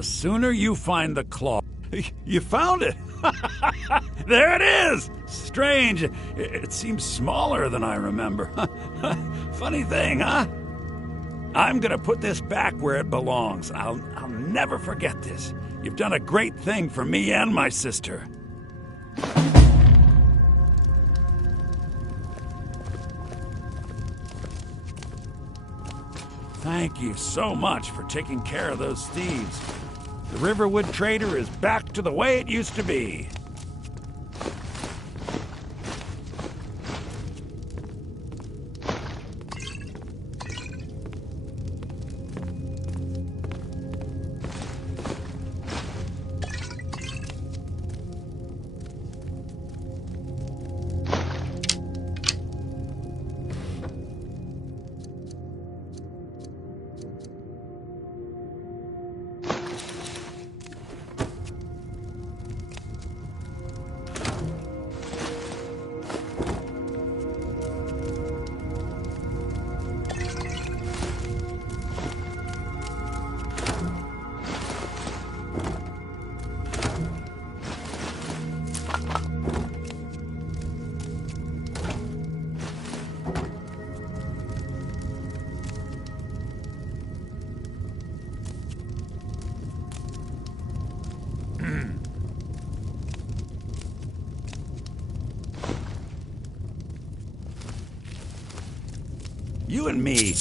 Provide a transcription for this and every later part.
The sooner you find the claw... You found it! There it is! Strange. It seems smaller than I remember. Funny thing, huh? I'm gonna put this back where it belongs. I'll never forget this. You've done a great thing for me and my sister. Thank you so much for taking care of those thieves. The Riverwood Trader is back to the way it used to be. You and me,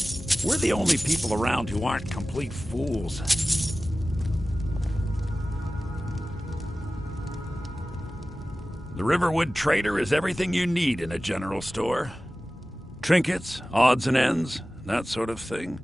we're the only people around who aren't complete fools. The Riverwood Trader is everything you need in a general store. Trinkets, odds and ends, that sort of thing.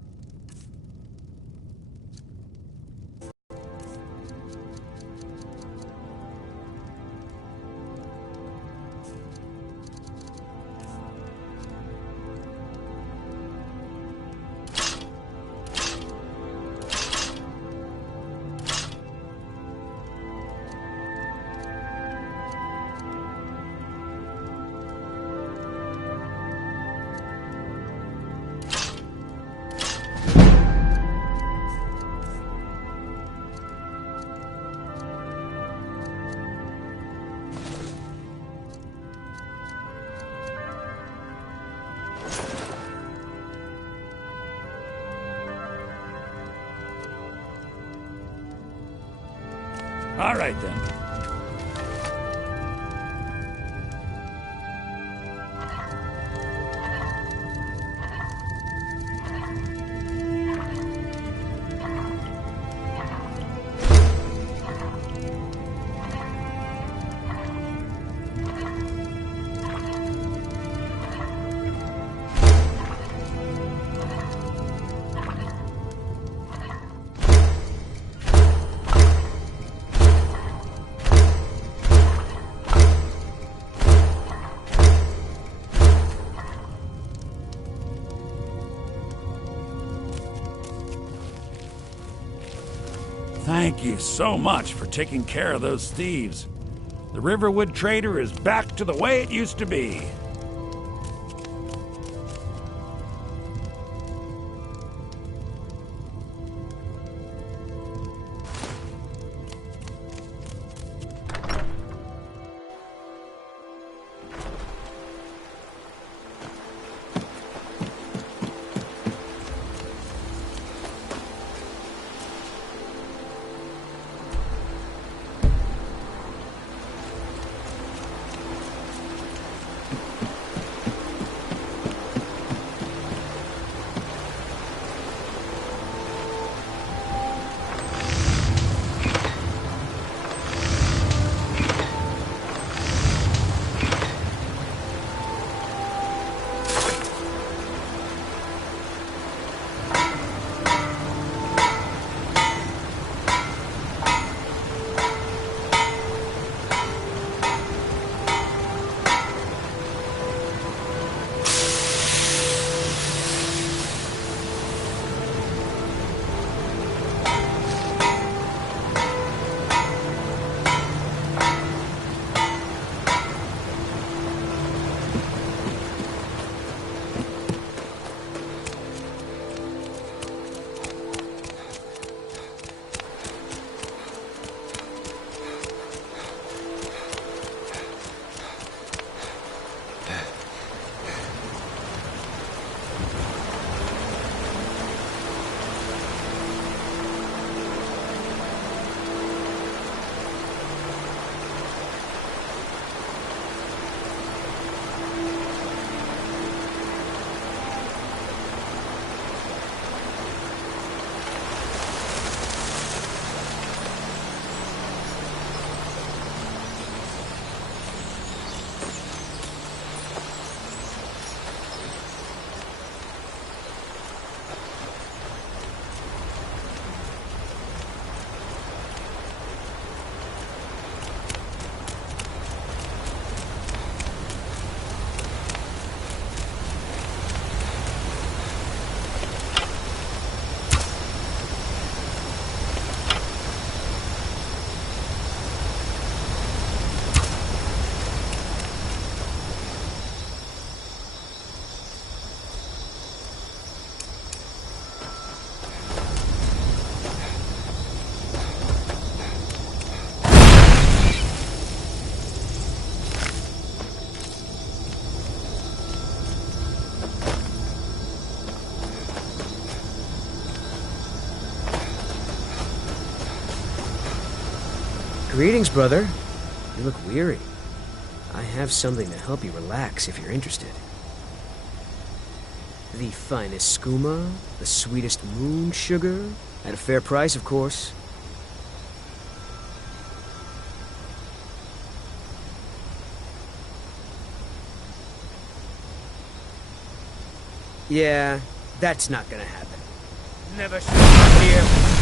All right, then. Thank you so much for taking care of those thieves. The Riverwood Trader is back to the way it used to be. Greetings, brother. You look weary. I have something to help you relax if you're interested. The finest skooma, the sweetest moon sugar, at a fair price, of course. Yeah, that's not gonna happen. Never should have here.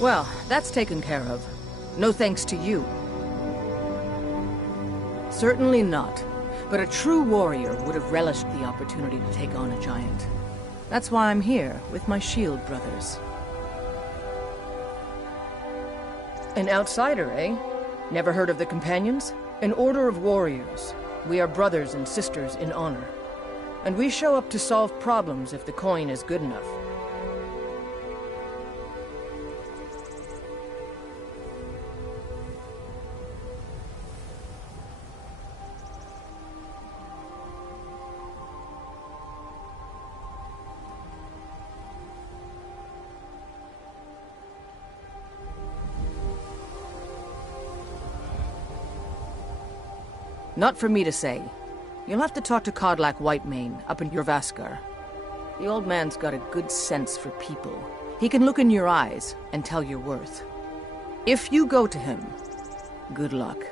Well, that's taken care of. No thanks to you. Certainly not. But a true warrior would have relished the opportunity to take on a giant. That's why I'm here, with my shield brothers. An outsider, eh? Never heard of the Companions? An order of warriors. We are brothers and sisters in honor. And we show up to solve problems if the coin is good enough. Not for me to say. You'll have to talk to Kodlak Whitemane up in Jorvaskar. The old man's got a good sense for people. He can look in your eyes and tell your worth. If you go to him, good luck.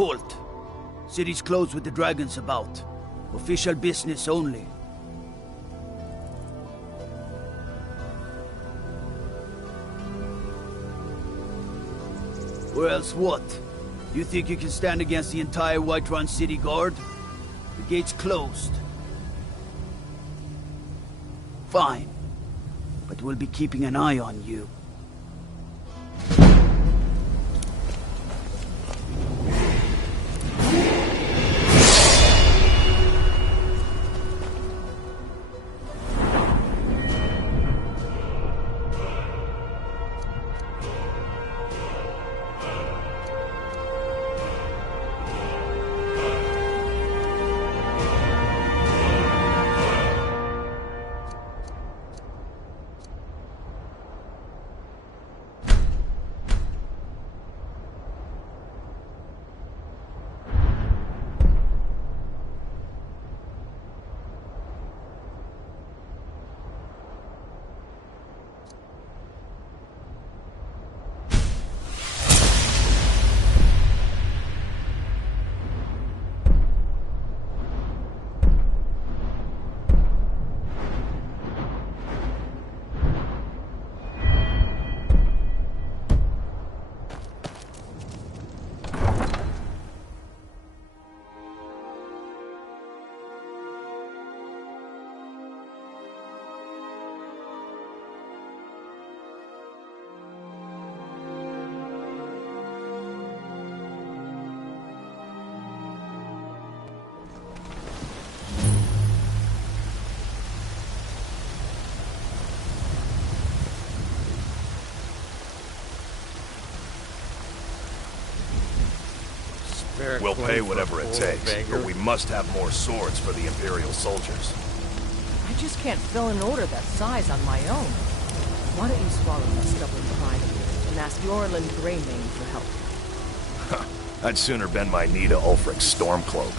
Halt! City's closed with the dragons about. Official business only. Or else what? You think you can stand against the entire Whiterun City Guard? The gate's closed. Fine. But we'll be keeping an eye on you. We'll pay whatever it takes, but we must have more swords for the Imperial soldiers. I just can't fill an order that size on my own. Why don't you swallow that stubborn pride of yours and ask Yorland Greymane for help? I'd sooner bend my knee to Ulfric's Stormcloak.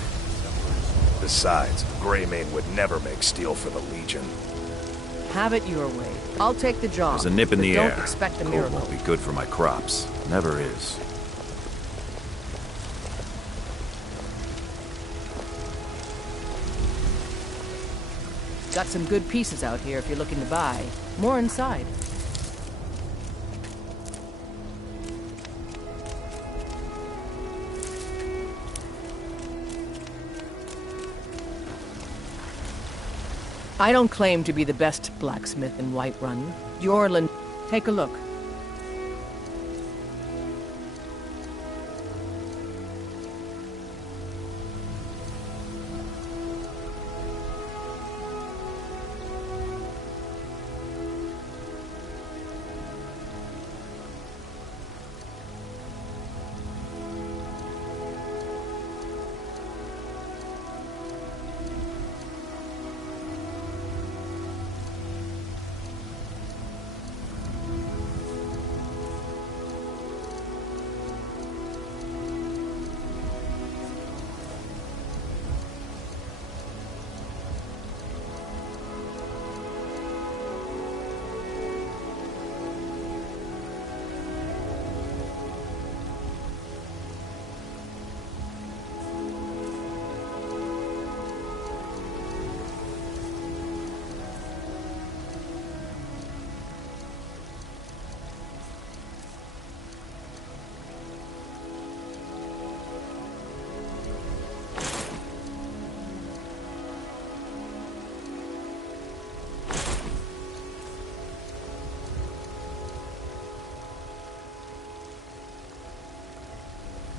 Besides, Greymane would never make steel for the Legion. Have it your way. I'll take the job. There's a nip in the air. Don't expect a Cold miracle. won't be good for my crops. Never is. Got some good pieces out here if you're looking to buy. More inside. I don't claim to be the best blacksmith in Whiterun. Yorland, take a look.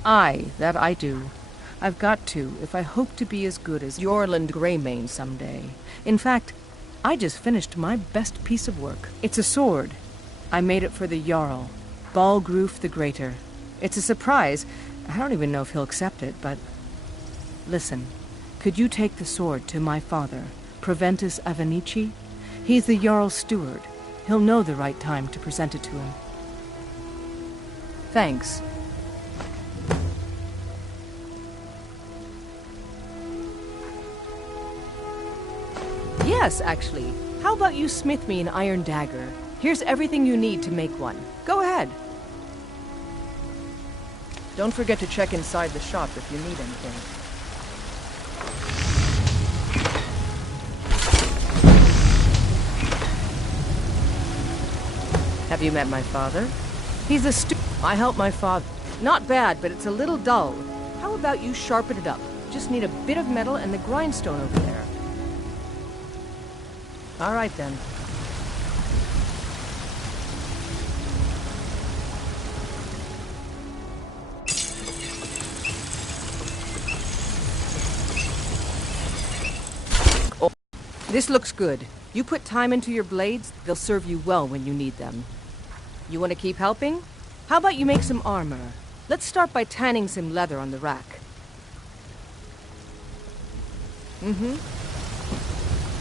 Aye, that I do. I've got to, if I hope to be as good as Yorland Greymane someday. In fact, I just finished my best piece of work. It's a sword. I made it for the Jarl, Balgruf the Greater. It's a surprise. I don't even know if he'll accept it, but... Listen, could you take the sword to my father, Proventus Avenici? He's the Jarl's steward. He'll know the right time to present it to him. Thanks. Yes, actually. How about you smith me an iron dagger? Here's everything you need to make one. Go ahead. Don't forget to check inside the shop if you need anything. Have you met my father? He's a I help my father. Not bad, but it's a little dull. How about you sharpen it up? Just need a bit of metal and the grindstone over there. All right, then. Oh, this looks good. You put time into your blades, they'll serve you well when you need them. You want to keep helping? How about you make some armor? Let's start by tanning some leather on the rack.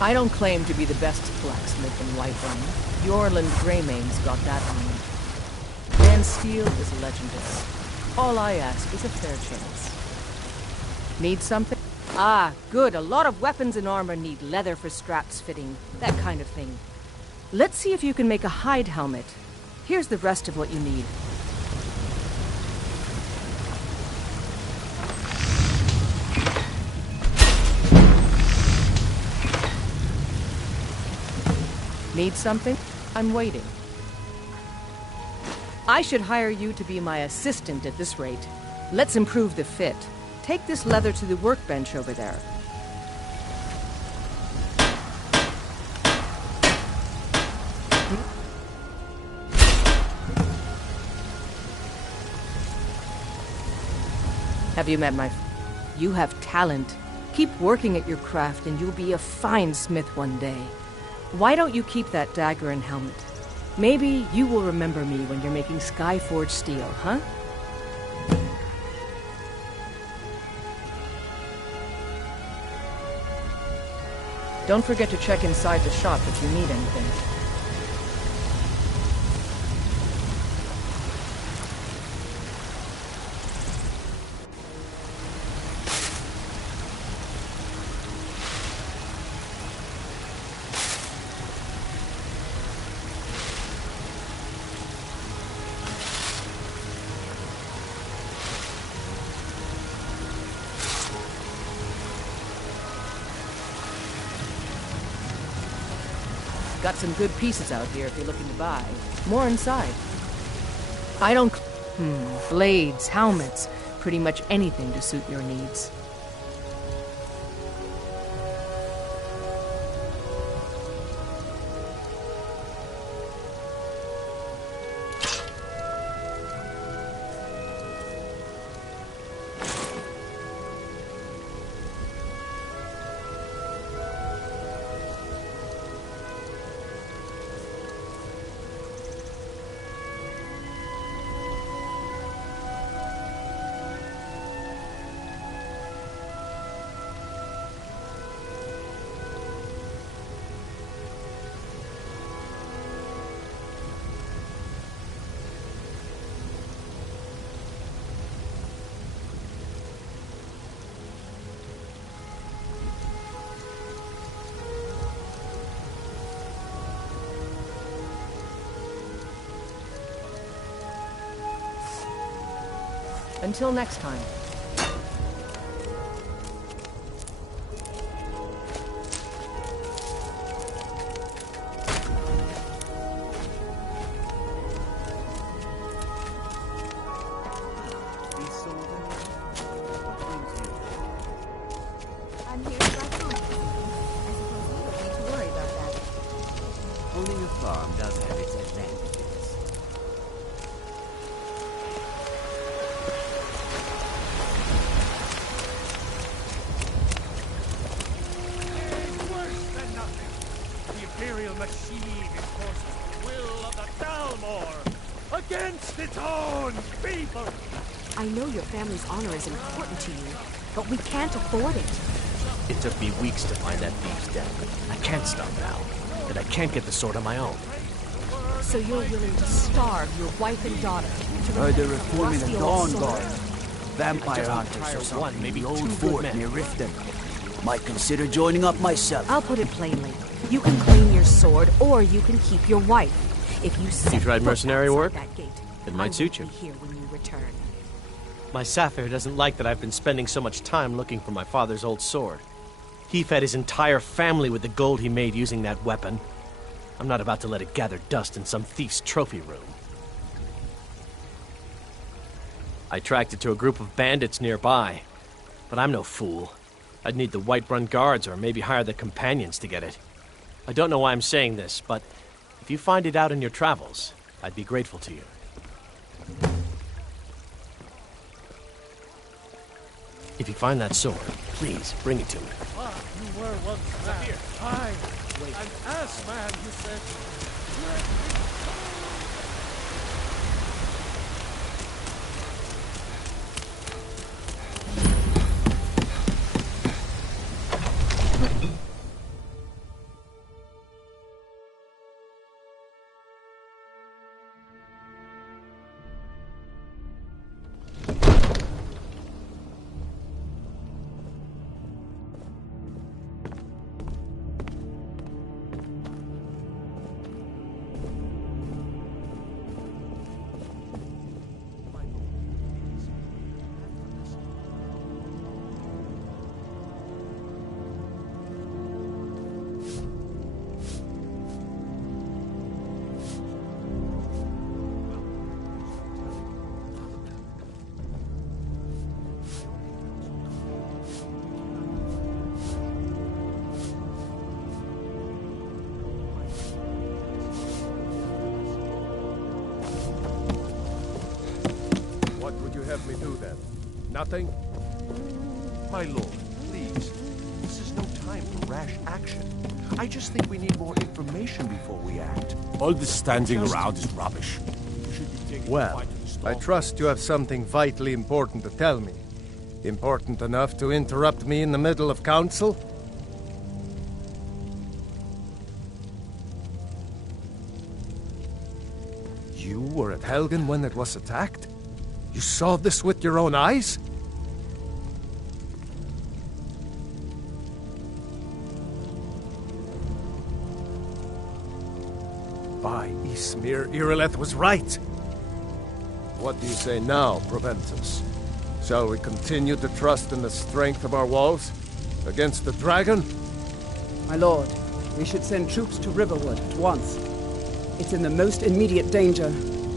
I don't claim to be the best blacksmith in Whiterun. Yorland Greymane's got that on. Man's steel is legendary. All I ask is a fair chance. Need something? Ah, good. A lot of weapons and armor need leather for straps fitting. That kind of thing. Let's see if you can make a hide helmet. Here's the rest of what you need. Need something? I'm waiting. I should hire you to be my assistant at this rate. Let's improve the fit. Take this leather to the workbench over there. Have you met my... You have talent. Keep working at your craft and you'll be a fine smith one day. Why don't you keep that dagger and helmet? Maybe you will remember me when you're making Skyforged steel, huh? Don't forget to check inside the shop if you need anything. Got some good pieces out here if you're looking to buy. More inside. I don't... Blades, helmets, pretty much anything to suit your needs. Until next time. I'm here to buy food. I suppose you don't need to worry about that. Owning a farm does have its advantages. Imperial machine enforces the will of the Dalmor against its own people. I know your family's honor is important to you, but we can't afford it. It took me weeks to find that thief's den. I can't stop now, and I can't get the sword on my own. So you're willing to starve your wife and daughter to Heard they're protect that reforming the rusty Dawn old sword? Guard. Vampire Just hunters hire or something. one, maybe the old two good fort men. near Riften. Might consider joining up myself. I'll put it plainly. You can claim your sword, or you can keep your wife. If you set tried foot mercenary outside work? that gate, It might I suit will you. be here when you return. My Sapphire doesn't like that I've been spending so much time looking for my father's old sword. He fed his entire family with the gold he made using that weapon. I'm not about to let it gather dust in some thief's trophy room. I tracked it to a group of bandits nearby, but I'm no fool. I'd need the Whiterun guards or maybe hire the companions to get it. I don't know why I'm saying this, but if you find it out in your travels, I'd be grateful to you. If you find that sword, please bring it to me. Ah, you were once mad. Aye. An ass man, you said. What would you have me do then? Nothing? My lord, please. This is no time for rash action. I just think we need more information before we act. All this standing around is rubbish. Well, I trust you have something vitally important to tell me. Important enough to interrupt me in the middle of council? You were at Helgen when it was attacked? You saw this with your own eyes? By Ysmir, Irileth was right. What do you say now, Proventus? Shall we continue to trust in the strength of our walls? Against the dragon? My lord, we should send troops to Riverwood at once. It's in the most immediate danger.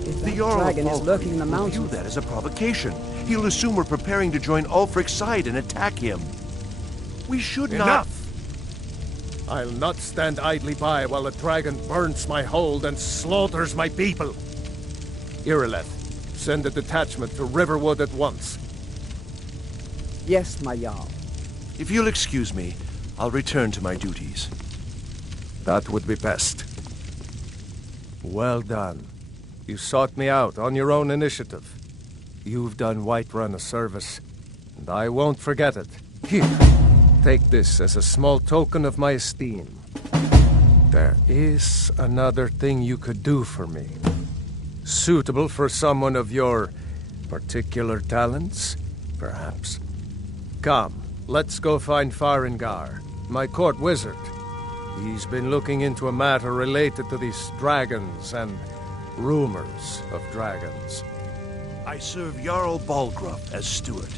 If that dragon is lurking in the mountains... View that as a provocation. He'll assume we're preparing to join Ulfric's side and attack him. We should not... Enough! I'll not stand idly by while the dragon burns my hold and slaughters my people. Irileth, send a detachment to Riverwood at once. Yes, my Jarl. If you'll excuse me, I'll return to my duties. That would be best. Well done. You sought me out on your own initiative. You've done Whiterun a service, and I won't forget it. Here, take this as a small token of my esteem. There is another thing you could do for me. Suitable for someone of your particular talents, perhaps. Come, let's go find Farengar, my court wizard. He's been looking into a matter related to these dragons and rumors of dragons. I serve Jarl Balgruuf as steward.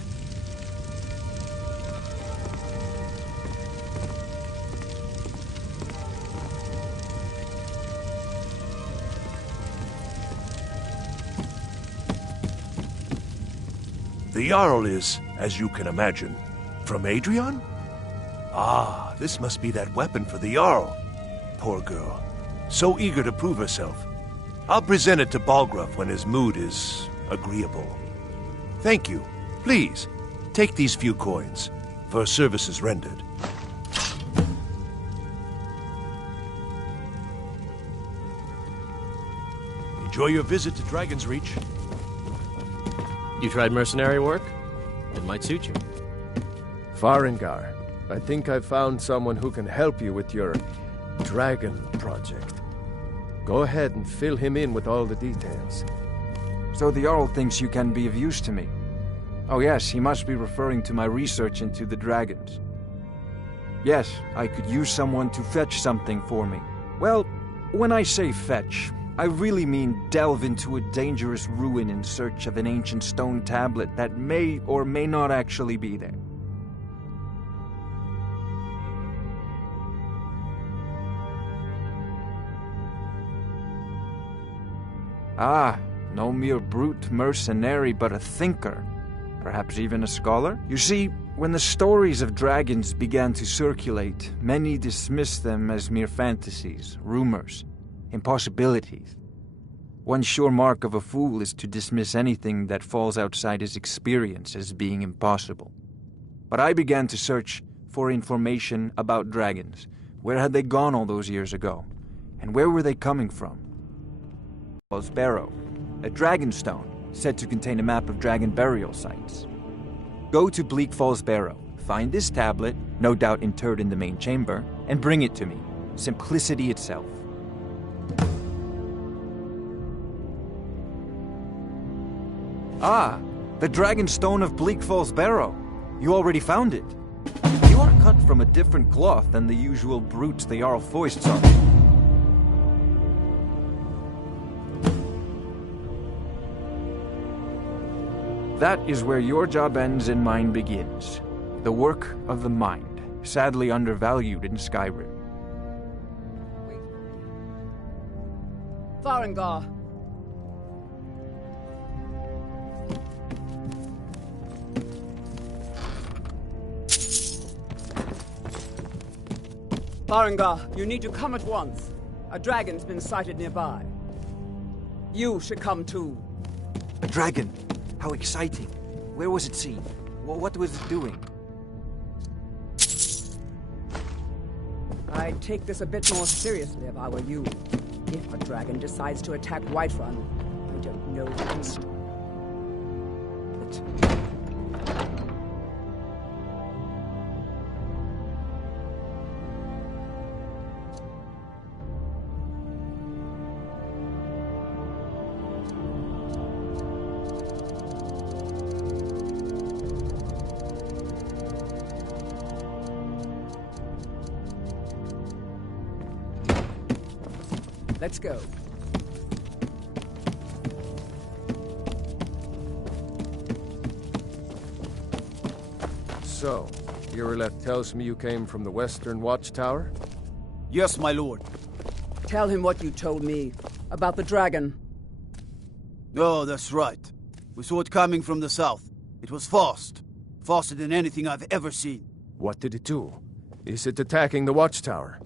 The Jarl is, as you can imagine, from Adrian? Ah, this must be that weapon for the Jarl. Poor girl. So eager to prove herself. I'll present it to Balgruuf when his mood is agreeable. Thank you. Please, take these few coins for services rendered. Enjoy your visit to Dragon's Reach. You tried mercenary work? It might suit you. Farengar, I think I've found someone who can help you with your dragon project. Go ahead and fill him in with all the details. So the Jarl thinks you can be of use to me. Oh yes, he must be referring to my research into the dragons. Yes, I could use someone to fetch something for me. Well, when I say fetch, I really mean delve into a dangerous ruin in search of an ancient stone tablet that may or may not actually be there. Ah, no mere brute mercenary, but a thinker. Perhaps even a scholar? You see, when the stories of dragons began to circulate, many dismissed them as mere fantasies, rumors, impossibilities. One sure mark of a fool is to dismiss anything that falls outside his experience as being impossible. But I began to search for information about dragons. Where had they gone all those years ago? And where were they coming from? Falls Barrow, a dragonstone said to contain a map of dragon burial sites. Go to Bleak Falls Barrow, find this tablet, no doubt interred in the main chamber, and bring it to me. Simplicity itself. Ah, the Dragonstone of Bleak Falls Barrow. You already found it. You are cut from a different cloth than the usual brutes the Jarl foists on. That is where your job ends and mine begins. The work of the mind, sadly undervalued in Skyrim. Farengar. Farengar, you need to come at once. A dragon's been sighted nearby. You should come too. A dragon? How exciting. Where was it seen? What was it doing? I'd take this a bit more seriously if I were you. If a dragon decides to attack Whiterun, I don't know who. Let's go. So, Irileth tells me you came from the Western Watchtower? Yes, my lord. Tell him what you told me about the dragon. Oh, that's right. We saw it coming from the south. It was fast. Faster than anything I've ever seen. What did it do? Is it attacking the Watchtower?